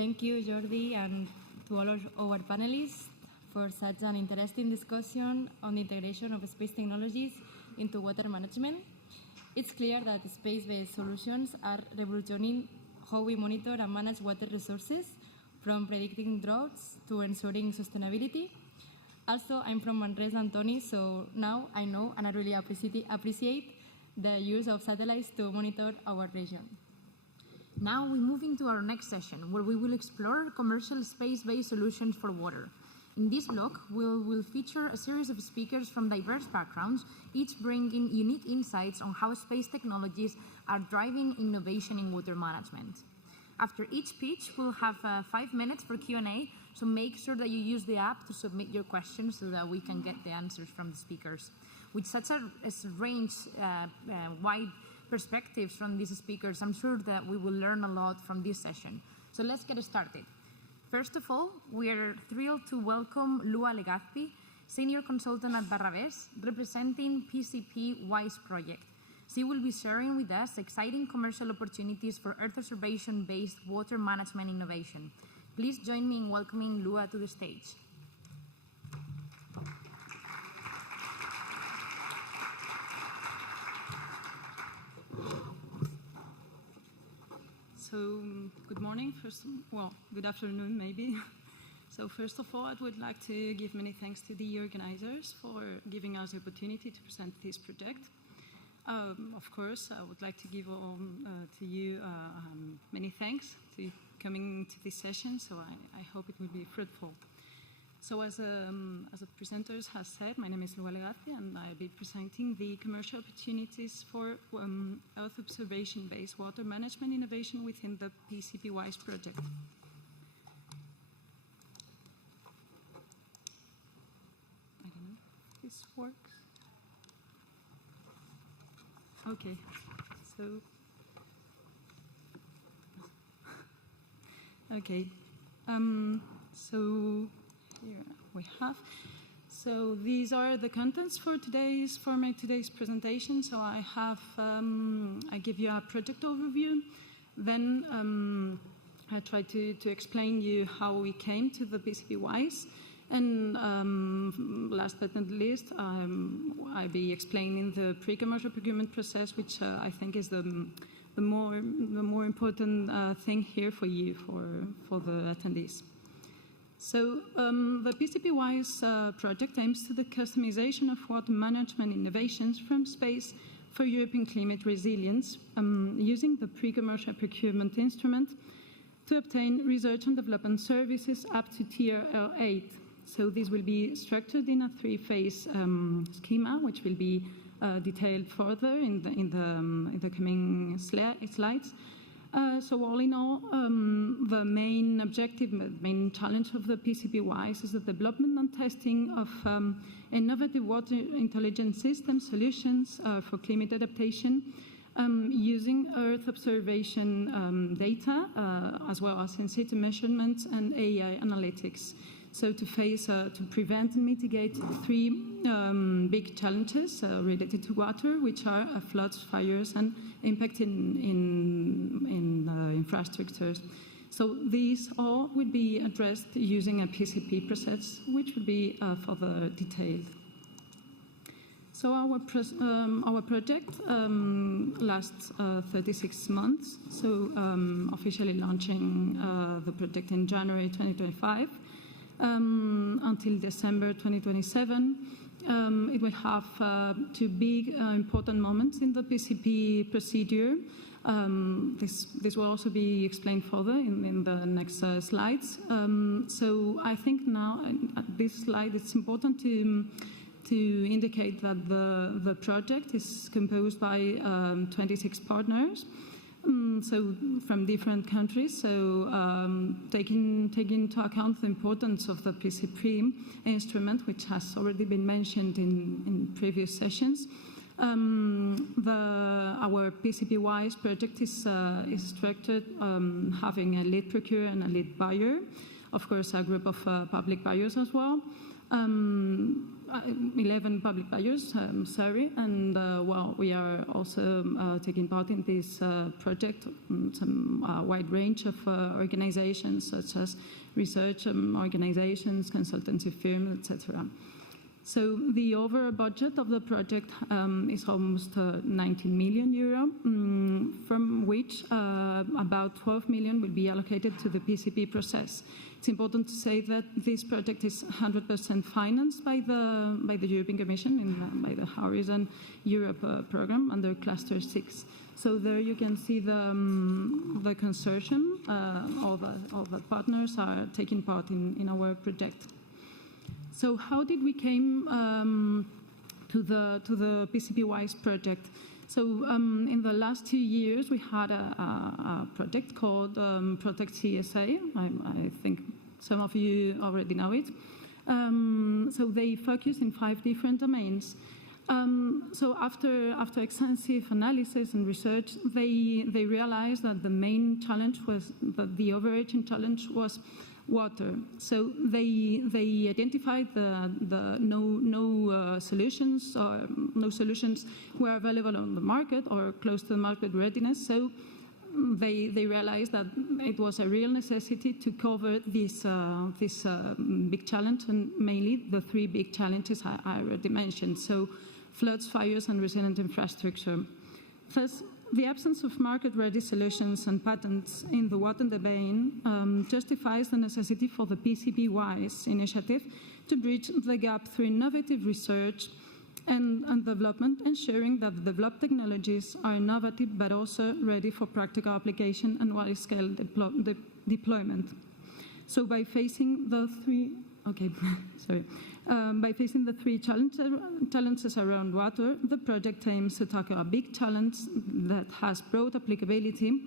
thank you, Jordi, and to all of our panelists for such an interesting discussion on the integration of space technologies into water management. It's clear that space-based solutions are revolutionizing how we monitor and manage water resources, from predicting droughts to ensuring sustainability. Also, I'm from Manresa, Antoni, so now I know and I really appreciate the use of satellites to monitor our region. Now we move into our next session, where we will explore commercial space-based solutions for water. In this block, we will feature a series of speakers from diverse backgrounds, each bringing unique insights on how space technologies are driving innovation in water management. After each speech, we'll have 5 minutes for Q&A, so make sure that you use the app to submit your questions so that we can get the answers from the speakers. With such a range, wide perspectives from these speakers, I'm sure that we will learn a lot from this session. So let's get started. First of all, we are thrilled to welcome Lua Legazpi, Senior Consultant at Baix, representing PCP WISE project. She will be sharing with us exciting commercial opportunities for Earth observation-based water management innovation. Please join me in welcoming Lua to the stage. So, good morning, good afternoon maybe. So first of all, I would like to give many thanks to the organizers for giving us the opportunity to present this project. Of course, I would like to give to you many thanks to coming to this session, so I hope it will be fruitful. So as the presenters have said, my name is Lua Legazpi, and I'll be presenting the commercial opportunities for Earth observation-based water management innovation within the PCP WISE project. I don't know if this works. Okay, so here we have. So these are the contents for my today's presentation. So I give you a project overview. Then I try to explain you how we came to the PCP WISE. And last but not least, I'll be explaining the pre-commercial procurement process, which I think is the more important thing here for you, for the attendees. So the PCP WISE project aims to the customization of water management innovations from space for European climate resilience, using the pre-commercial procurement instrument to obtain research and development services up to Tier L8. So this will be structured in a 3-phase schema, which will be detailed further in the coming slides. So all in all, the main objective, the main challenge of the PCP WISE is the development and testing of innovative water intelligence system solutions for climate adaptation using Earth observation data, as well as in-situ measurements and AI analytics. So to prevent and mitigate 3 big challenges related to water, which are floods, fires, and impact in infrastructures. So these all will be addressed using a PCP process, which will be further detailed. So our project lasts 36 months, so officially launching the project in January 2025. Until December 2027. It will have 2 big important moments in the PCP procedure. This will also be explained further in the next slides. So I think now at this slide it's important to indicate that the project is composed by 26 partners. So from different countries, so taking into account the importance of the PCP instrument, which has already been mentioned in previous sessions, our PCP WISE project is structured having a lead procurer and a lead buyer, of course a group of public buyers as well. 11 public buyers, sorry, and we are also taking part in this project, some wide range of organizations such as research organizations, consultancy firms, etc. So the overall budget of the project is almost 19 million euro, from which about 12 million will be allocated to the PCP process. It's important to say that this project is 100% financed by the European Commission, by the Horizon Europe program under Cluster 6. So there you can see the consortium. All the partners are taking part in our project. So how did we came to the PCP-WISE project? So in the last 2 years, we had a project called Protect CSA. I think some of you already know it. So they focus in 5 different domains. So after extensive analysis and research, they realized that the main challenge was, that the overarching challenge was water. So they identified the no solutions were available on the market or close to the market readiness. So they realized that it was a real necessity to cover this big challenge, and mainly the 3 big challenges I already mentioned. So floods, fires, and resilient infrastructure. First, the absence of market-ready solutions and patents in the water domain justifies the necessity for the PCP-WISE initiative to bridge the gap through innovative research and development, ensuring that the developed technologies are innovative but also ready for practical application and wide-scale deployment. So by facing the 3 challenges around water, the project aims to tackle a big challenge that has broad applicability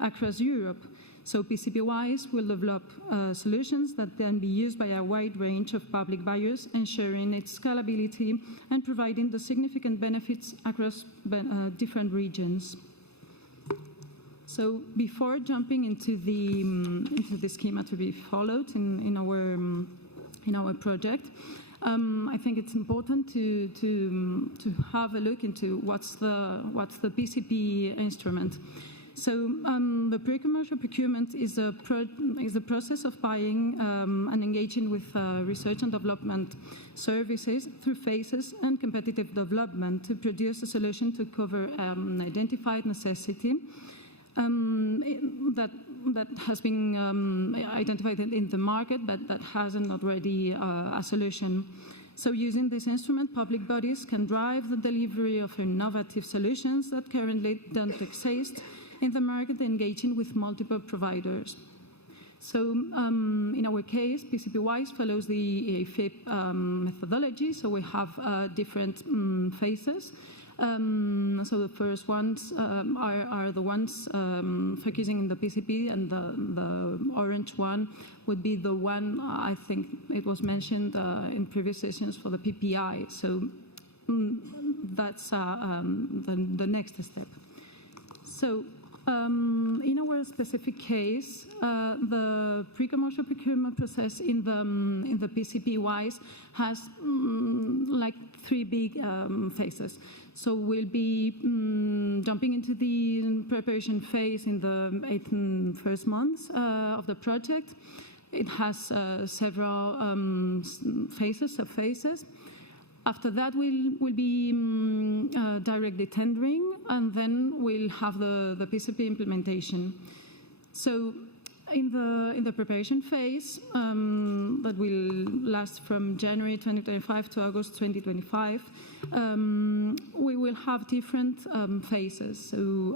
across Europe. So PCP-WISE will develop solutions that can be used by a wide range of public buyers, ensuring its scalability and providing the significant benefits across different regions. So before jumping into the schema to be followed in our project, I think it's important to have a look into what's the PCP instrument. So the pre-commercial procurement is a process of buying and engaging with research and development services through phases and competitive development to produce a solution to cover an identified necessity that has been identified in the market, but that hasn't already a solution. So using this instrument, public bodies can drive the delivery of innovative solutions that currently don't exist in the market, engaging with multiple providers. So in our case, PCP-WISE follows the EAFIP methodology, so we have different phases. So the first ones are the ones focusing on the PCP, and the orange one would be the one, I think it was mentioned in previous sessions, for the PPI. So that's the next step. So in our specific case, the pre-commercial procurement process in the PCP-WISE has like 3 big phases. So we'll be jumping into the preparation phase in the 8 first months of the project. It has several phases. After that, we'll be directly tendering, and then we'll have the PCP implementation. So in the preparation phase, that will last from January 2025 to August 2025, we will have different phases. So,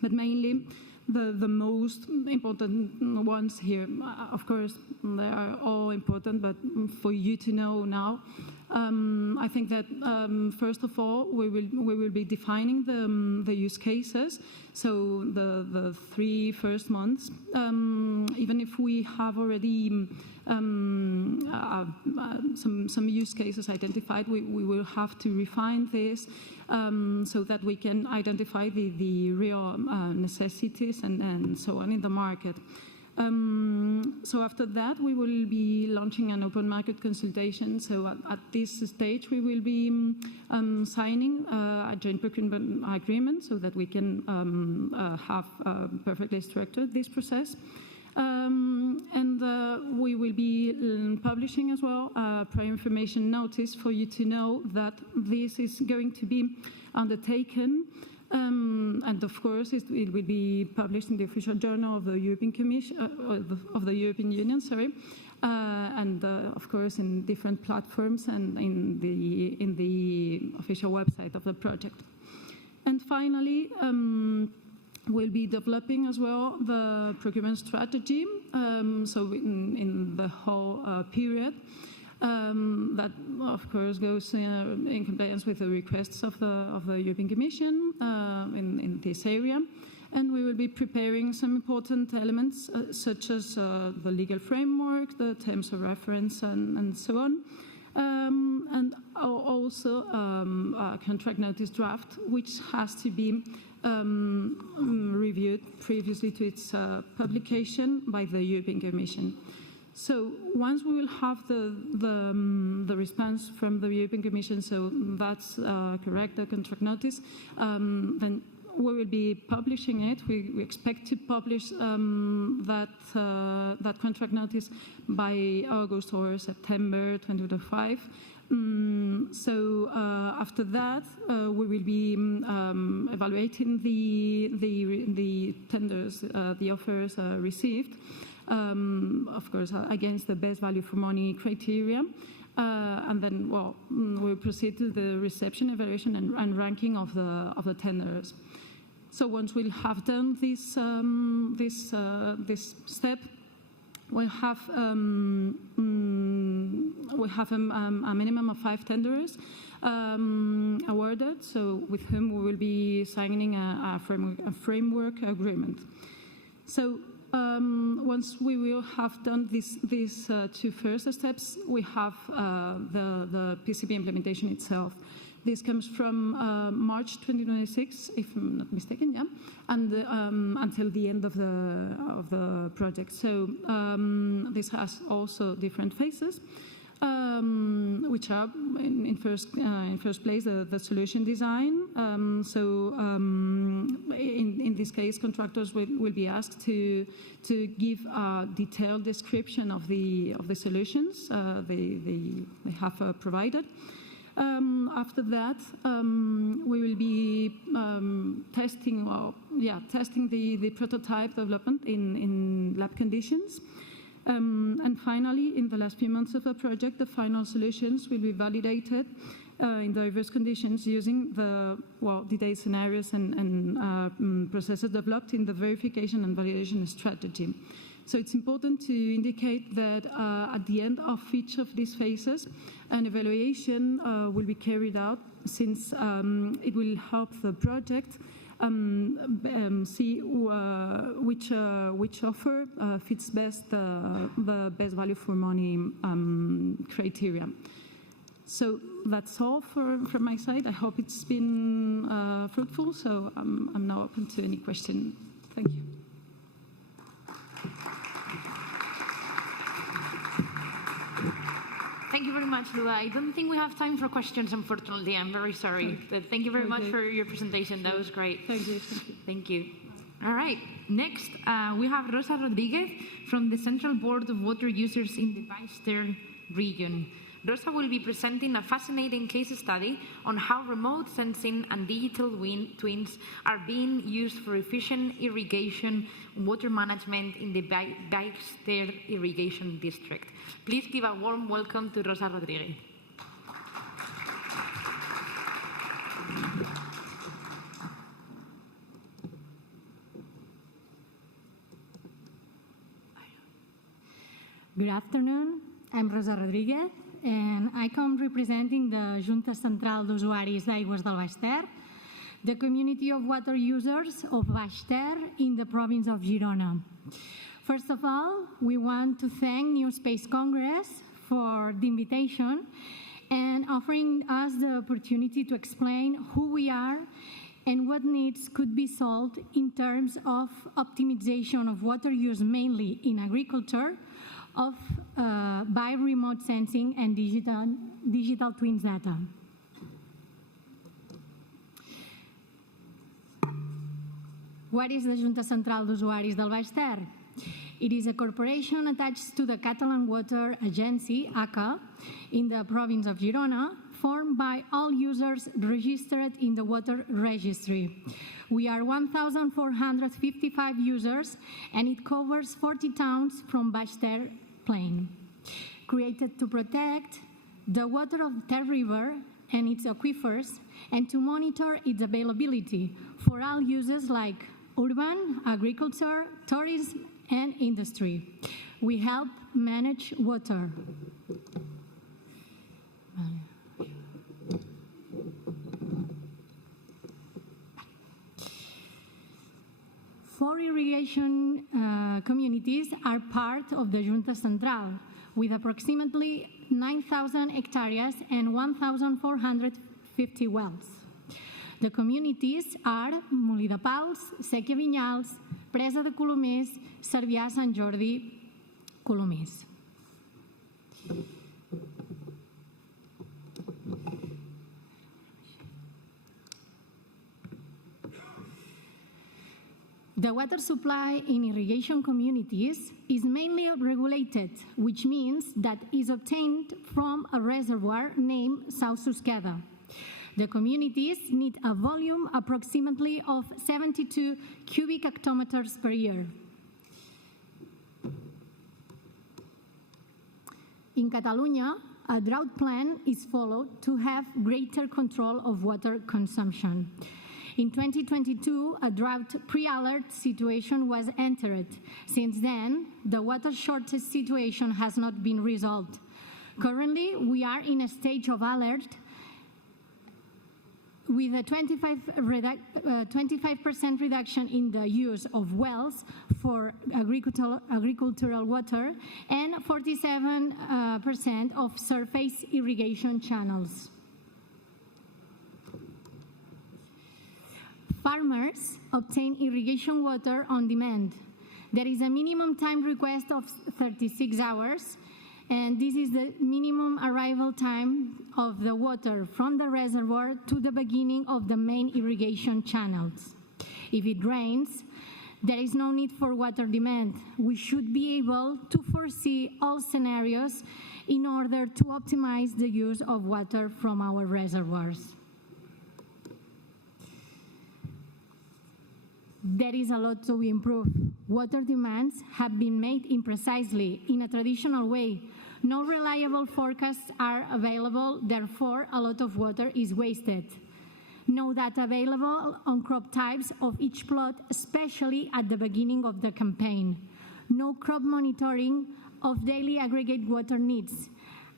but mainly the most important ones here, of course, they are all important, but for you to know now, I think that first of all, we will be defining the use cases. So the 3 first months, even if we have already some use cases identified, we will have to refine this so that we can identify the real necessities and so on in the market. So after that, we will be launching an open market consultation. So at this stage, we will be signing a joint procurement agreement so that we can have perfectly structured this process. And we will be publishing as well a prior information notice for you to know that this is going to be undertaken. And of course, it will be published in the official journal of the European Commission, of the European Union, sorry, and of course in different platforms and in the official website of the project. And finally, we'll be developing as well the procurement strategy. So in the whole period. That, of course, goes in compliance with the requests of the European Commission in this area. And we will be preparing some important elements, such as the legal framework, the terms of reference, and so on. And also a contract notice draft, which has to be reviewed previously to its publication by the European Commission. So once we will have the response from the European Commission, so that's correct, the contract notice, then we will be publishing it. We expect to publish that contract notice by August or September 2025. So after that, we will be evaluating the tenders, the offers received. Of course, against the best value for money criteria. And then, well, we'll proceed to the reception, evaluation, and ranking of the tenders. So once we'll have done this step, we'll have a minimum of 5 tenders awarded. So with whom we will be signing a framework agreement. So. Once we will have done these 2 first steps, we have the PCB implementation itself. This comes from March 2026, if I'm not mistaken, yeah, and until the end of the project. So this has also different phases, which are in first place the solution design. In this case, contractors will be asked to give a detailed description of the solutions they have provided. After that, we will be testing the prototype development in lab conditions. And finally, in the last few months of the project, the final solutions will be validated in diverse conditions using the detailed scenarios and processes developed in the verification and validation strategy. So it's important to indicate that at the end of each of these phases, an evaluation will be carried out, since it will help the project see which offer fits best the best value for money criteria. So that's all from my side. I hope it's been fruitful. So I'm now open to any question. Thank you. Thank you very much, Lua. I don't think we have time for questions, unfortunately. I'm very sorry. But thank you very much for your presentation. That was great. Thank you. Thank you. All right. Next, we have Rosa Rodriguez from the Central Board of Water Users in the Baix Ter region. Rosa will be presenting a fascinating case study on how remote sensing and digital twins are being used for efficient irrigation and water management in the Baix Ter irrigation district. Please give a warm welcome to Rosa Rodriguez. Good afternoon. I'm Rosa Rodriguez, and I come representing the Junta Central d'Usuaris d'Aigües del Baix Ter, the community of water users of Baix Ter in the province of Girona. First of all, we want to thank NewSpace Congress for the invitation and offering us the opportunity to explain who we are and what needs could be solved in terms of optimization of water use, mainly in agriculture, by remote sensing and digital twins data. What is the Junta Central d'Usuaris del Baix Ter? It is a corporation attached to the Catalan Water Agency, ACA, in the province of Girona, formed by all users registered in the water registry. We are 1,455 users, and it covers 40 towns from Baix Ter Plain. Created to protect the water of Ter River and its aquifers, and to monitor its availability for all uses like urban, agriculture, tourism, and industry. We help manage water. Four irrigation communities are part of the Junta Central, with approximately 9,000 hectares and 1,450 wells. The communities are Molí de Pals, Sèquia Vinyals, Presa de Colomers, Cervià, Sant Jordi, Colomers. The water supply in irrigation communities is mainly regulated, which means that it is obtained from a reservoir named Sau Susqueda. The communities need a volume approximately of 72 cubic hectometers per year. In Catalonia, a drought plan is followed to have greater control of water consumption. In 2022, a drought pre-alert situation was entered. Since then, the water shortage situation has not been resolved. Currently, we are in a stage of alert with a 25% reduction in the use of wells for agricultural water and 47% of surface irrigation channels. Farmers obtain irrigation water on demand. There is a minimum time request of 36 hours, and this is the minimum arrival time of the water from the reservoir to the beginning of the main irrigation channels. If it rains, there is no need for water demand. We should be able to foresee all scenarios in order to optimize the use of water from our reservoirs. There is a lot to improve. Water demands have been made imprecisely in a traditional way. No reliable forecasts are available, therefore a lot of water is wasted. No data available on crop types of each plot, especially at the beginning of the campaign. No crop monitoring of daily aggregate water needs.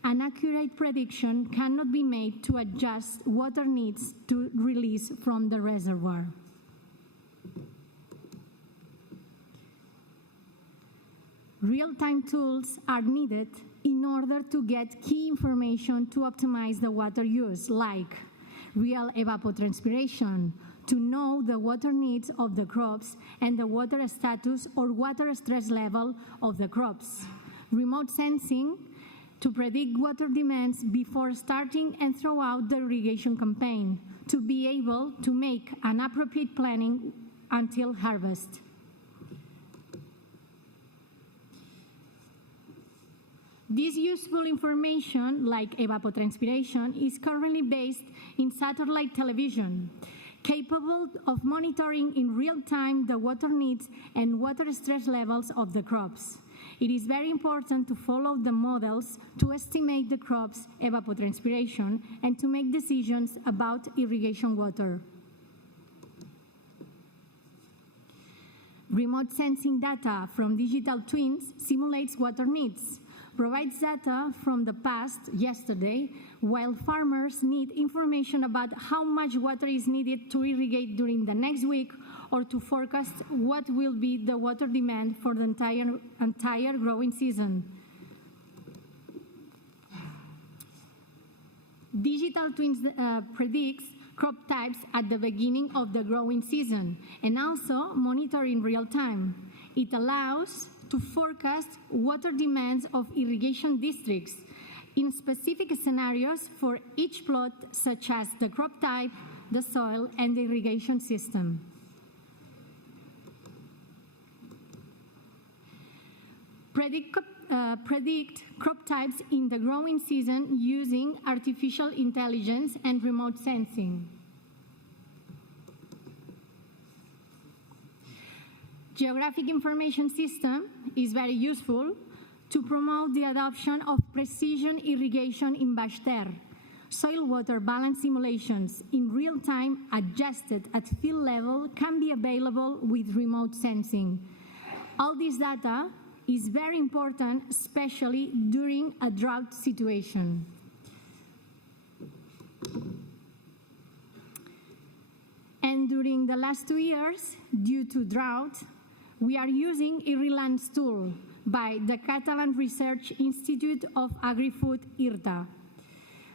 An accurate prediction cannot be made to adjust water needs to release from the reservoir. Real-time tools are needed in order to get key information to optimize the water use, like real evapotranspiration, to know the water needs of the crops and the water status or water stress level of the crops. Remote sensing to predict water demands before starting and throughout the irrigation campaign, to be able to make an appropriate planning until harvest. This useful information, like evapotranspiration, is currently based in satellite television, capable of monitoring in real time the water needs and water stress levels of the crops. It is very important to follow the models to estimate the crop's evapotranspiration and to make decisions about irrigation water. Remote sensing data from digital twins simulates water needs, provides data from the past, yesterday, while farmers need information about how much water is needed to irrigate during the next week or to forecast what will be the water demand for the entire growing season. Digital twins predicts crop types at the beginning of the growing season and also monitor in real time. It allows to forecast water demands of irrigation districts in specific scenarios for each plot, such as the crop type, the soil, and the irrigation system. Predict crop types in the growing season using artificial intelligence and remote sensing. Geographic information system is very useful to promote the adoption of precision irrigation in Baix Ter. Soil-water balance simulations in real time adjusted at field level can be available with remote sensing. All this data is very important, especially during a drought situation. And during the last 2 years, due to drought, we are using Irriland's tool by the Catalan Research Institute of Agri-Food, IRTA,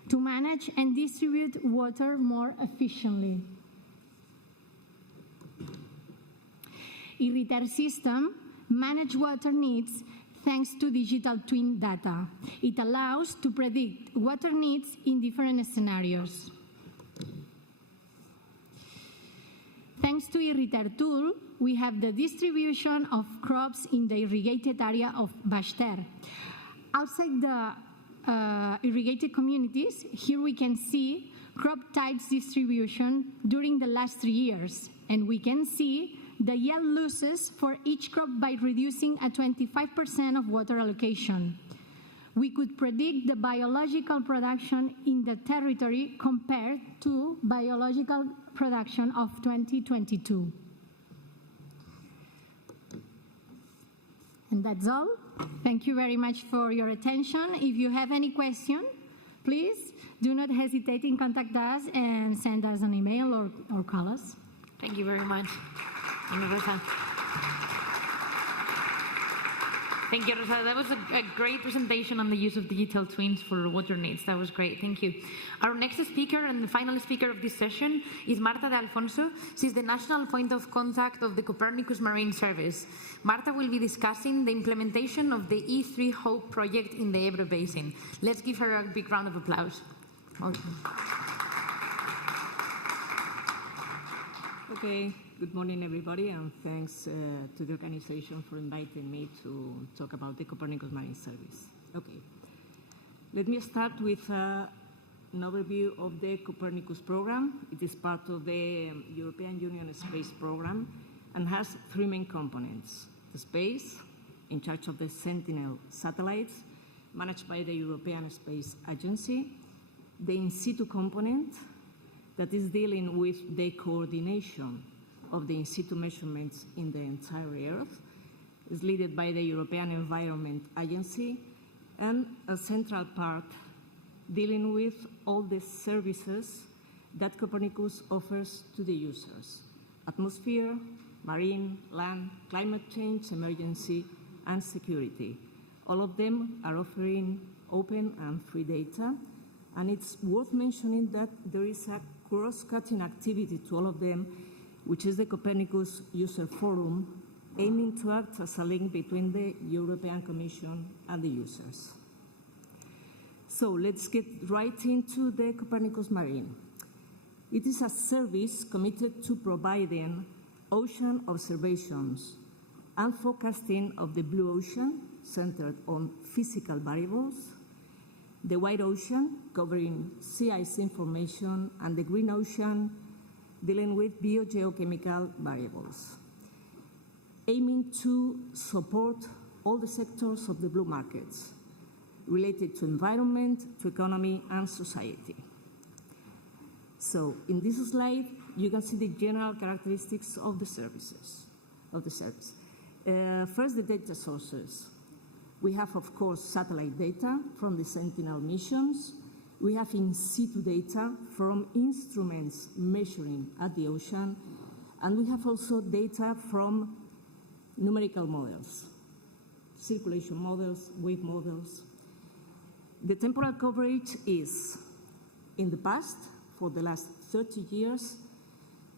to manage and distribute water more efficiently. Irriter system manage water needs thanks to digital twin data. It allows to predict water needs in different scenarios. Thanks to Irriter tool, we have the distribution of crops in the irrigated area of Baix Ter. Outside the irrigated communities, here we can see crop types distribution during the last 3 years, and we can see the yield losses for each crop by reducing a 25% of water allocation. We could predict the biological production in the territory compared to biological production of 2022. And that's all. Thank you very much for your attention. If you have any question, please do not hesitate in contact us and send us an email or call us. Thank you very much. Rosa. Thank you, Rosa. That was a great presentation on the use of digital twins for water needs. That was great. Thank you. Our next speaker and the final speaker of this session is Marta de Alfonso. She's the national point of contact of the Copernicus Marine Service. Marta will be discussing the implementation of the E3 Hope project in the Ebro Basin. Let's give her a big round of applause. Okay. Good morning, everybody, and thanks to the organization for inviting me to talk about the Copernicus Marine Service. Okay, let me start with an overview of the Copernicus program. It is part of the European Union Space Program and has 3 main components. The space, in charge of the Sentinel satellites, managed by the European Space Agency. The in situ component, that is dealing with the coordination of the in situ measurements in the entire Earth, is led by the European Environment Agency, and a central part dealing with all the services that Copernicus offers to the users: atmosphere, marine, land, climate change, emergency, and security. All of them are offering open and free data, and it's worth mentioning that there is a cross-cutting activity to all of them, which is the Copernicus User Forum, aiming to act as a link between the European Commission and the users. So let's get right into the Copernicus Marine. It is a service committed to providing ocean observations and forecasting of the blue ocean, centered on physical variables, the white ocean, covering sea ice information, and the green ocean, dealing with biogeochemical variables, aiming to support all the sectors of the blue markets related to environment, to economy, and society. So in this slide, you can see the general characteristics of the service. First, the data sources. We have, of course, satellite data from the Sentinel missions. We have in situ data from instruments measuring at the ocean, and we have also data from numerical models, circulation models, wave models. The temporal coverage is, in the past, for the last 30 years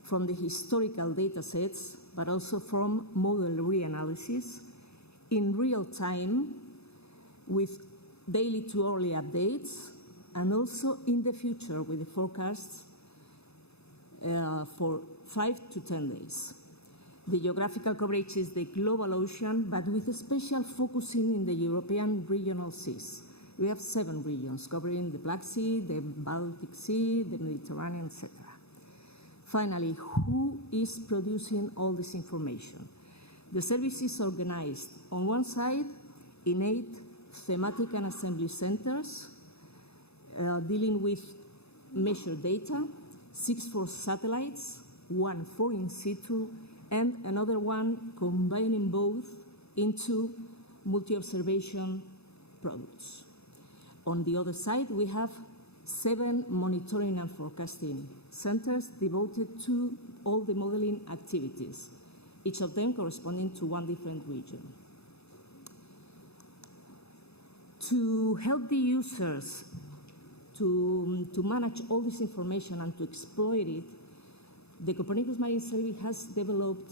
from the historical data sets, but also from model reanalysis in real time with daily to hourly updates, and also in the future with the forecasts for 5 to 10 days. The geographical coverage is the global ocean, but with a special focusing in the European regional seas. We have 7 regions covering the Black Sea, the Baltic Sea, the Mediterranean, etc. Finally, who is producing all this information? The service is organized on one side in 8 thematic and assembly centers dealing with measured data, 6 for satellites, 1 for in situ, and another one combining both into multi-observation products. On the other side, we have 7 monitoring and forecasting centers devoted to all the modeling activities, each of them corresponding to one different region. To help the users to manage all this information and to exploit it, the Copernicus Marine Service has developed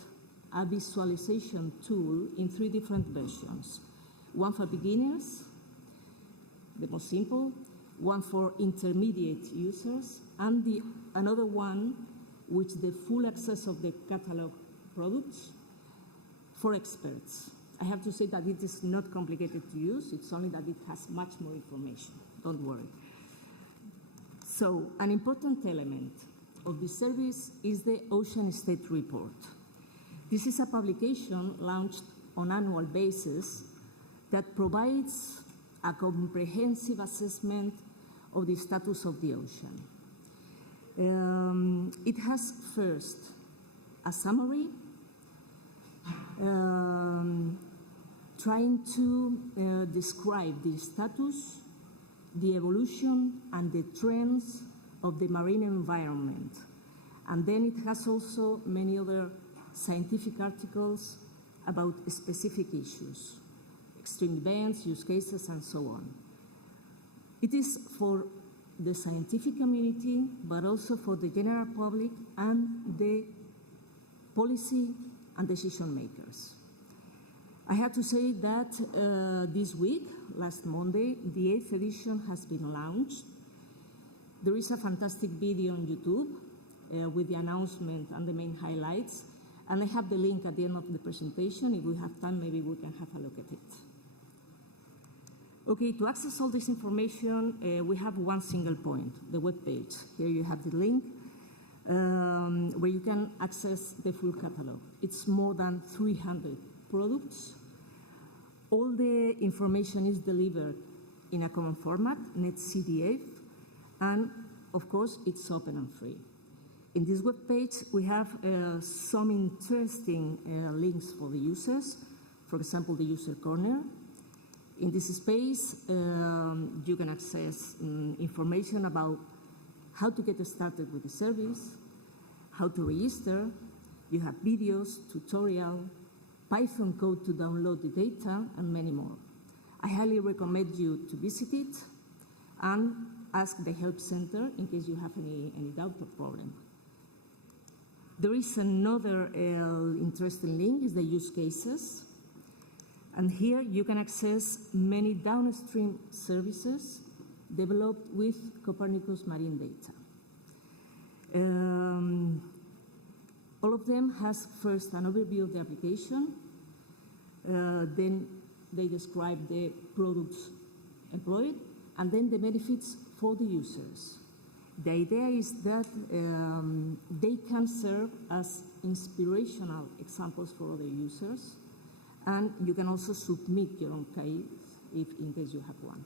a visualization tool in 3 different versions. One for beginners, the most simple, one for intermediate users, and another one with the full access of the catalog products for experts. I have to say that it is not complicated to use, it's only that it has much more information, don't worry. So, an important element of the service is the Ocean State Report. This is a publication launched on an annual basis that provides a comprehensive assessment of the status of the ocean. It has first a summary trying to describe the status, the evolution, and the trends of the marine environment. And then it has also many other scientific articles about specific issues, extreme events, use cases, and so on. It is for the scientific community, but also for the general public and the policy and decision makers. I have to say that this week, last Monday, the 8th edition has been launched. There is a fantastic video on YouTube with the announcement and the main highlights, and I have the link at the end of the presentation. If we have time, maybe we can have a look at it. Okay, to access all this information, we have one single point, the web page. Here you have the link where you can access the full catalog. It's more than 300 products. All the information is delivered in a common format, NetCDF, and of course, it's open and free. In this web page, we have some interesting links for the users. For example, the user corner. In this space, you can access information about how to get started with the service, how to register. You have videos, tutorial, Python code to download the data, and many more. I highly recommend you to visit it and ask the help center in case you have any doubt or problem. There is another interesting link, is the use cases. And here you can access many downstream services developed with Copernicus marine data. All of them has first an overview of the application, then they describe the products employed, and then the benefits for the users. The idea is that they can serve as inspirational examples for other users, and you can also submit your own case in case you have one.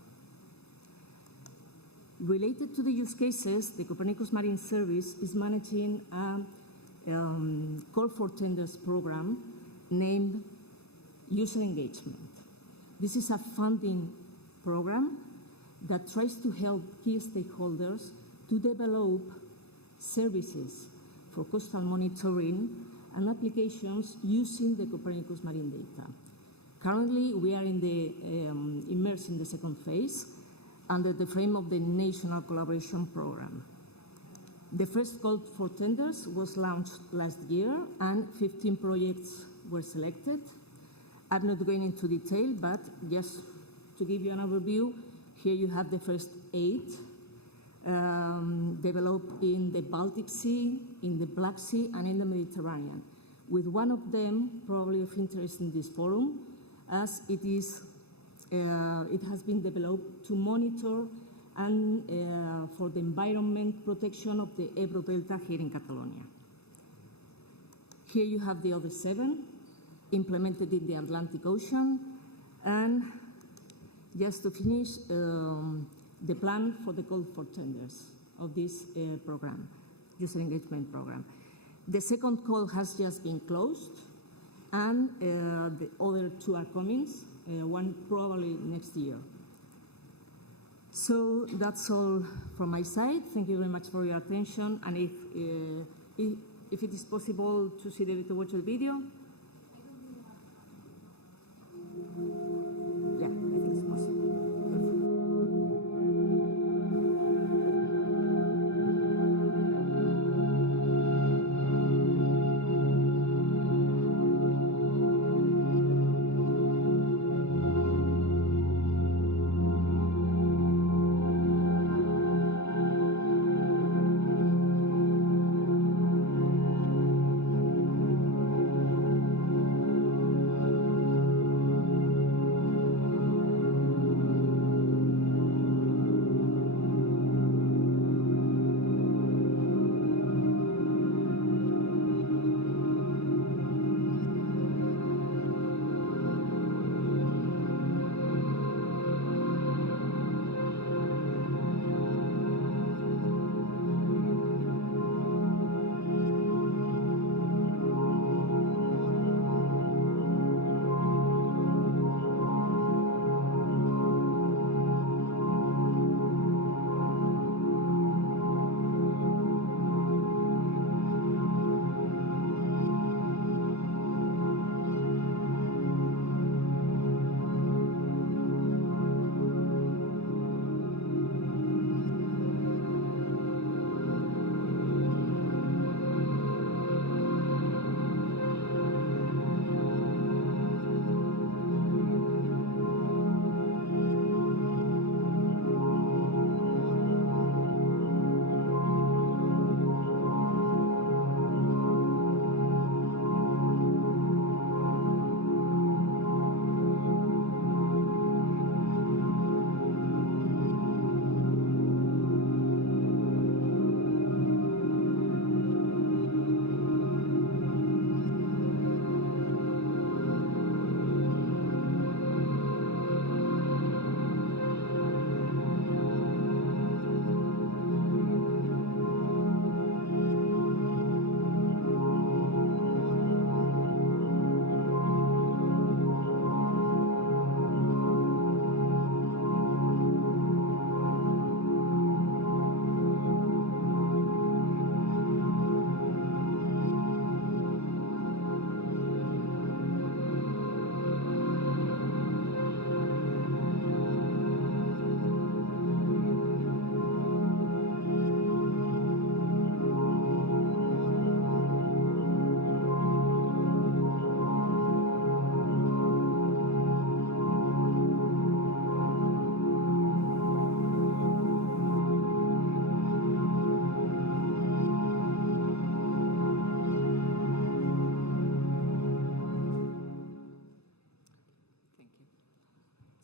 Related to the use cases, the Copernicus Marine Service is managing a call for tenders program named User Engagement. This is a funding program that tries to help key stakeholders to develop services for coastal monitoring and applications using the Copernicus marine data. Currently, we are immersed in the 2nd phase under the frame of the National Collaboration Program. The first call for tenders was launched last year, and 15 projects were selected. I'm not going into detail, but just to give you an overview, here you have the first 8 developed in the Baltic Sea, in the Black Sea, and in the Mediterranean, with one of them probably of interest in this forum, as it has been developed to monitor and for the environment protection of the Ebro Delta here in Catalonia. Here you have the other 7 implemented in the Atlantic Ocean, and just to finish, the plan for the call for tenders of this program, user engagement program. The second call has just been closed, and the other 2 are coming, one probably next year. So that's all from my side. Thank you very much for your attention, and if it is possible to watch the video. Yeah, I think it's possible.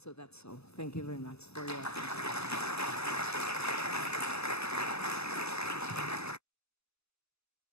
So that's all. Thank you very much for your attention.